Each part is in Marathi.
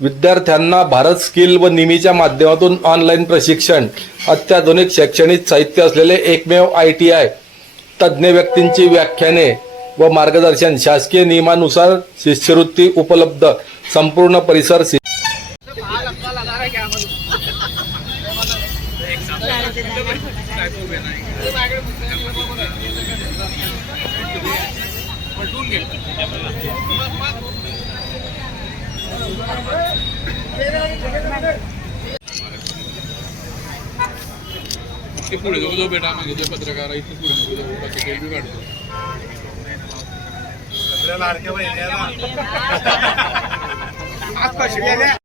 विद्यार्थ्यांना भारत स्किल व निमीच्या माध्यमातून ऑनलाईन प्रशिक्षण अत्याधुनिक शैक्षणिक साहित्य असलेले एकमेव आय टी आय तज्ज्ञ व्यक्तींची व्याख्याने व मार्गदर्शन शासकीय नियमानुसार शिष्यवृत्ती उपलब्ध संपूर्ण परिसर ते पुढे जाऊ जाऊ बेटा मागे जे पत्रकार आहे ते पुढे नको जाऊ बाकी काही बी काढतो Red!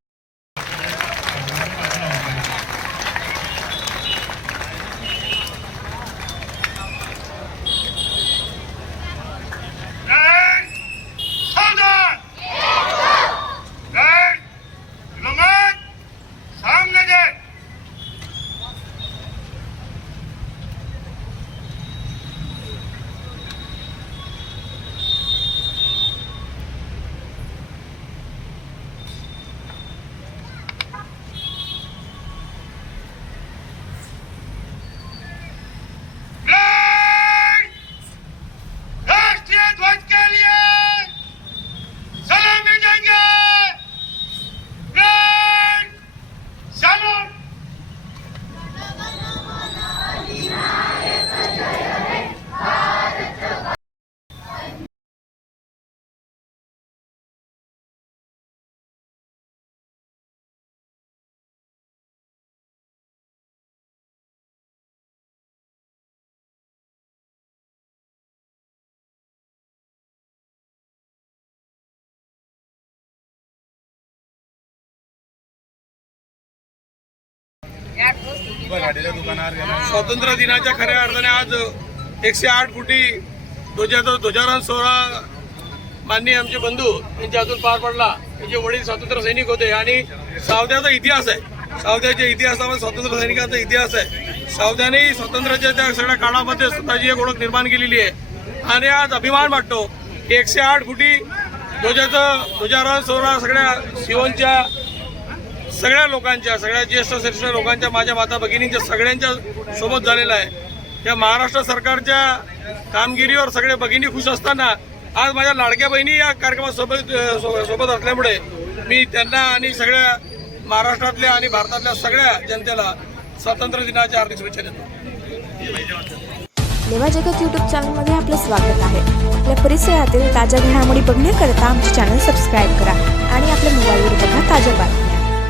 स्वातंत्र्य दिनाच्या खऱ्या अर्थाने आज एकशे आठ कोटी ध्वजाचा ध्वजारोहण सोहळा माननीय आमचे बंधू यांच्या हातून पार पडला. त्यांचे वडील स्वातंत्र्य सैनिक होते आणि सावध्याचा इतिहास आहे. सावध्याच्या इतिहासामध्ये स्वातंत्र्य सैनिकांचा इतिहास आहे. सावद्याने स्वातंत्र्याच्या त्या सगळ्या काळामध्ये स्वतःची एक ओळख निर्माण केलेली आहे. आणि आज अभिमान वाटतो की एकशे आठ कोटी ध्वजाचं ध्वजारोहण सोहळा सगळ्या शिवनच्या सगळ्या लोकांच्या सगळ्या ज्येष्ठ श्रेष्ठ लोकांच्या माझ्या माता भगिनींच्या सगळ्यांच्या सोबत झालेला आहे. या महाराष्ट्र सरकारच्या कामगिरीवर सगळे भगिनी खुश असताना आज माझ्या लाडक्या बहिणी या कार्यक्रमासोबत सो- सोबत असल्यामुळे मी त्यांना आणि सगळ्या महाराष्ट्रातल्या आणि भारतातल्या सगळ्या जनतेला स्वातंत्र्य दिनाच्या हार्दिक शुभेच्छा देतो. लेवा जगत यूट्यूब चॅनलमध्ये आपलं स्वागत आहे. आपल्या परिसरातील ताज्या घडामोडी बघण्याकरता आमचे चॅनल सबस्क्राईब करा आणि आपल्या मोबाईलवर बघा ताज्या बातम्या.